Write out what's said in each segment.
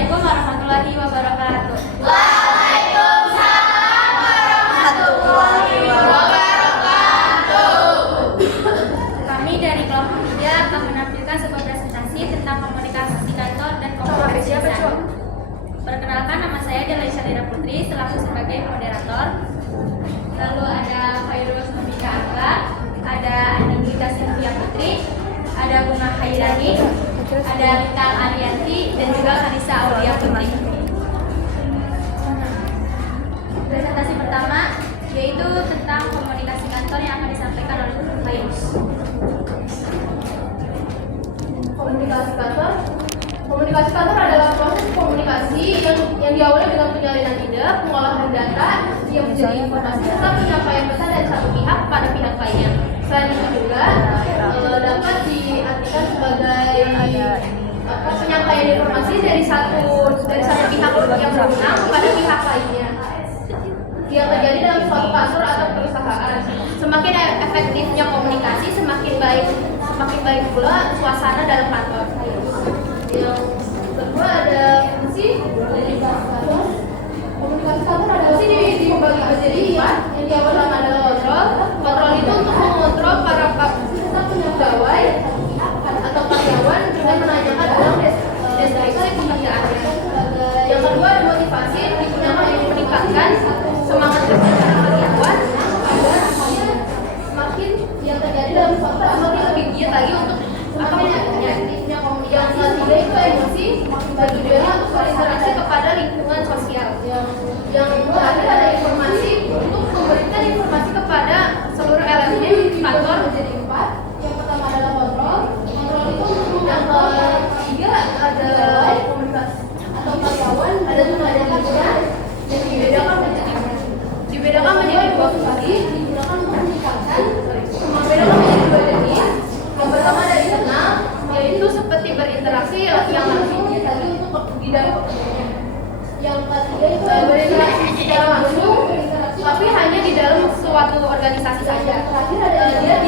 Assalamualaikum warahmatullahi wabarakatuh. Waalaikumsalam warahmatullahi wabarakatuh. Kami dari kelompok 3 akan menampilkan sebuah presentasi tentang komunikasi kantor dan komunikasi lisan. Perkenalkan, nama saya adalah Syarira Putri selaku sebagai moderator. Lalu ada Khairul Mubika Angga, ada Anindita Silvia Putri, ada Bunga Khairani, ada Lintang Arianti, dan juga Kanisa Aulia Putri. Presentasi pertama yaitu tentang komunikasi kantor yang akan disampaikan oleh Khairus. Komunikasi kantor adalah proses komunikasi yang diawali dengan penyalinan ide, pengolahan data yang menjadi informasi serta penyampaian pesan dari satu pihak pada pihak lainnya. Selain itu juga dapat diartikan sebagai penyampaian informasi dari satu pihak yang berwenang kepada pihak lainnya yang terjadi dalam suatu kantor atau perusahaan. Semakin efektifnya komunikasi, semakin baik pula suasana dalam kantor. Yang kedua ada fungsi komunikasi kantor ada fungsi dibagi menjadi 4. Yang pertama adalah kontrol. Kontrol itu untuk mengontrol para pegawai atau karyawan dengan menanyakan ulang deskripsi pekerjaannya. Yang kedua ada motivasi, digunakan untuk meningkatkan semangat kerja para karyawan agar semakin yang terjadi dalam suatu semakin lebih giat lagi untuk bekerja. Yang ketiga itu emosi, tujuannya untuk berinteraksi kepada lingkungan sosial. Yang terakhir ada informasi, untuk memberikan informasi kepada seluruh elemen kantor menjadi 4. Yang pertama adalah kontrol. Kontrol itu untuk yang ketiga adalah komunikasi atau karyawan ada menanyakan yang dibedakan menjadi 2 fungsi, digunakan untuk meningkatkan membedakan menjadi 2 jenis. Yang pertama ada internal, yaitu seperti berinteraksi yang langsung tadi untuk di dalam pekerjaannya. Yang ketiga itu berinteraksi secara langsung, tapi hanya di dalam suatu organisasi saja. Terakhir ada dia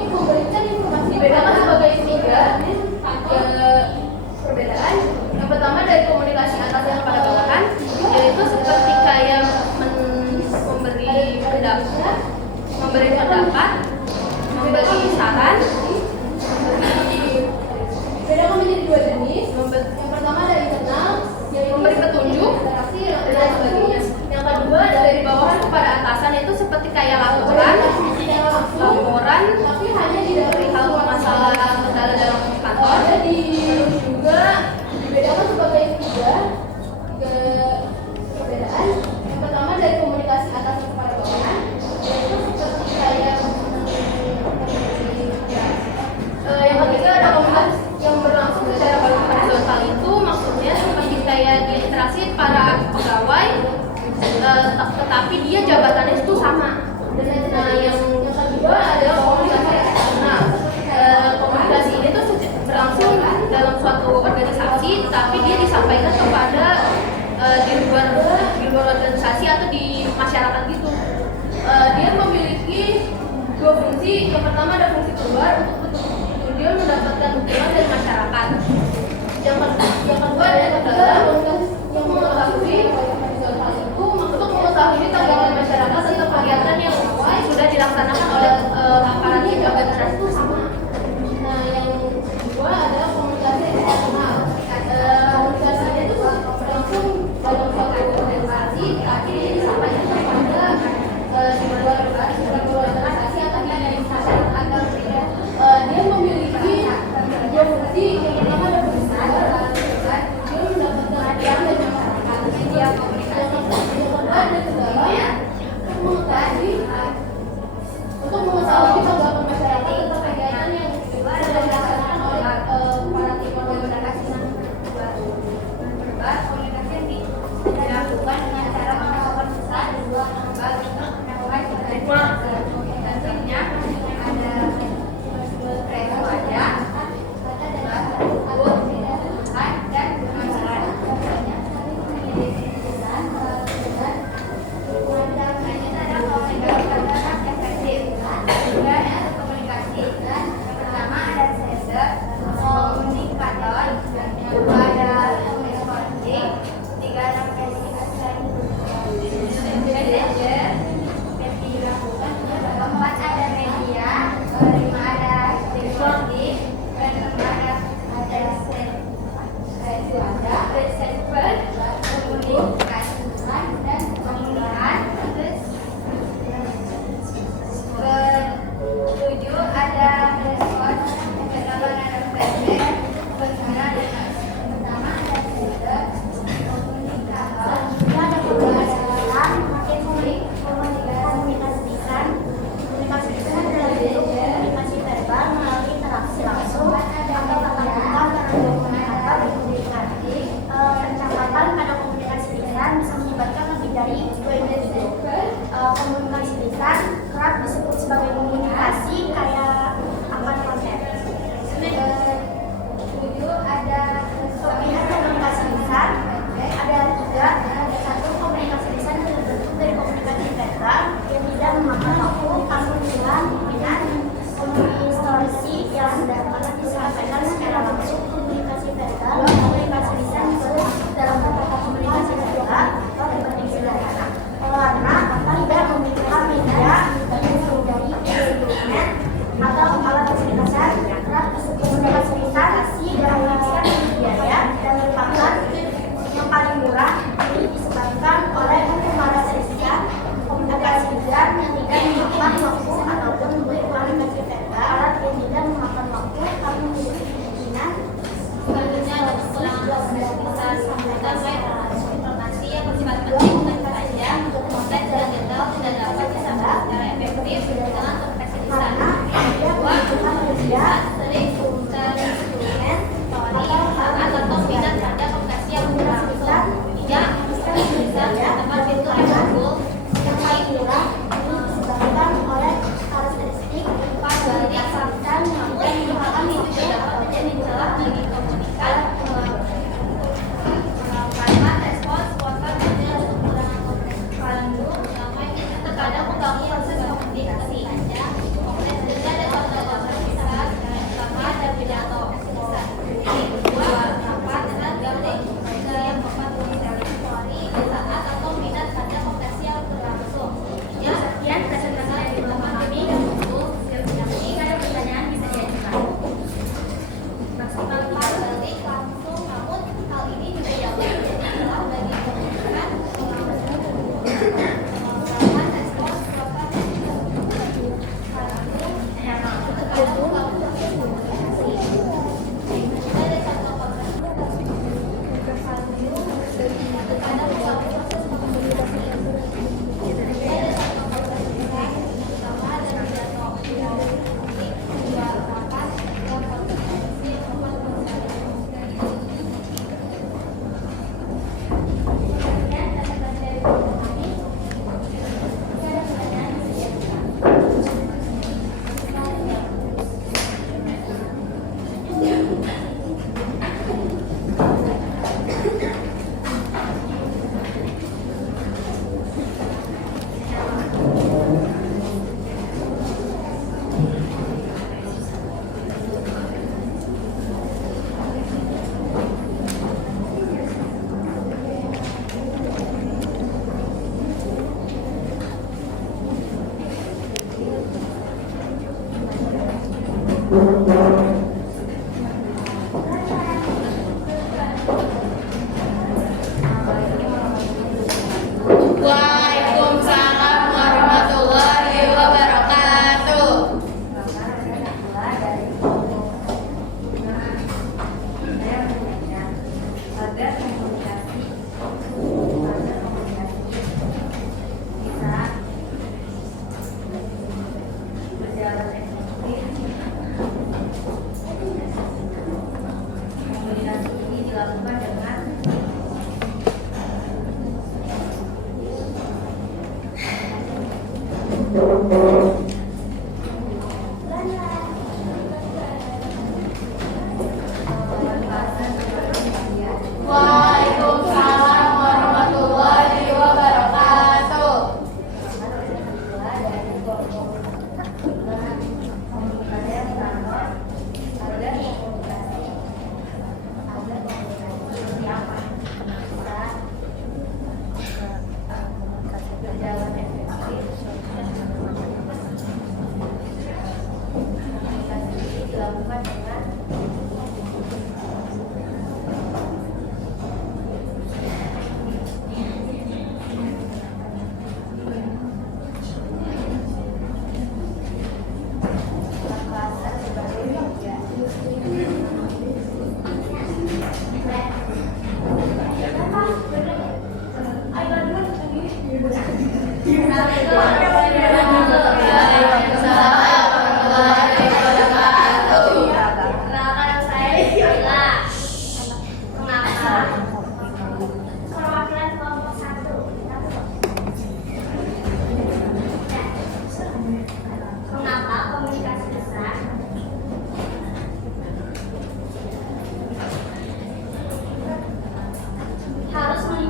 memberikan informasi dibedakan sebagai 3 perbedaan. Yang pertama dari komunikasi atasan kepada bawahan, yaitu seperti kayak memberi pendapat, memberi saran, bedakan menjadi 2 jenis. Yang pertama dari internal, yaitu memberi petunjuk, dan lain sebagainya. Yang kedua dari bawahan kepada atasan, itu seperti kayak laporan, tapi hanya diberi tahu masalah kendala dalam kantor. Terus juga dibedakan sebagai 3 perbedaan. Yang pertama dari komunikasi atasan kepada bawahan, yaitu seperti kayak yang ketiga ada komunikasi yang berlangsung secara horizontal. Itu maksudnya seperti kayak di interaksi para pegawai, tetapi dia jabatannya itu sama. Nah, yang kedua ada komunikasi eksternal. Komunikasi ini tuh berlangsung dalam suatu organisasi, tapi dia disampaikan kepada di luar organisasi atau di masyarakat gitu. Dia memiliki 2 fungsi. Yang pertama ada fungsi keluar untuk dia mendapatkan dukungan dari masyarakat. Yang kedua ada dalam yang mengetahui untuk mengetahui tanggapan masyarakat tentang kegiatan yang sudah dilaksanakan oleh aparat di organisasi itu sama. Nah, yang kedua adalah komunikasi eksternal. Komunikasinya itu langsung dalam suatu organisasi, tapi disampaikan kepada di luar organisasi atau dari masyarakat agar dia memiliki 2 fungsi. Yang pertama ada fungsi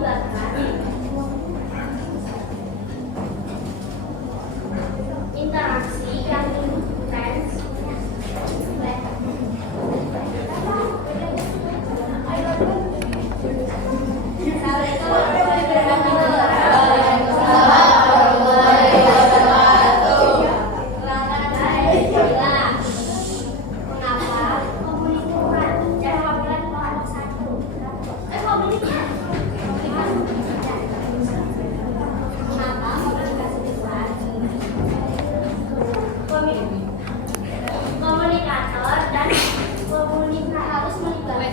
melibatkan interaksi yang intens komunikator dan komunikasi harus melibatkan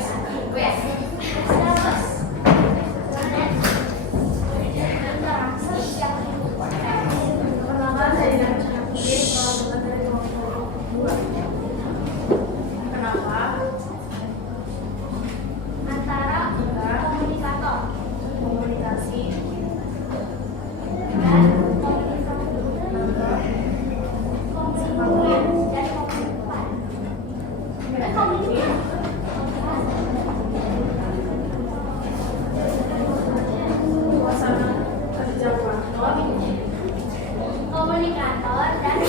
interaksi yang antara komunikator komunikasi dan komunikator dan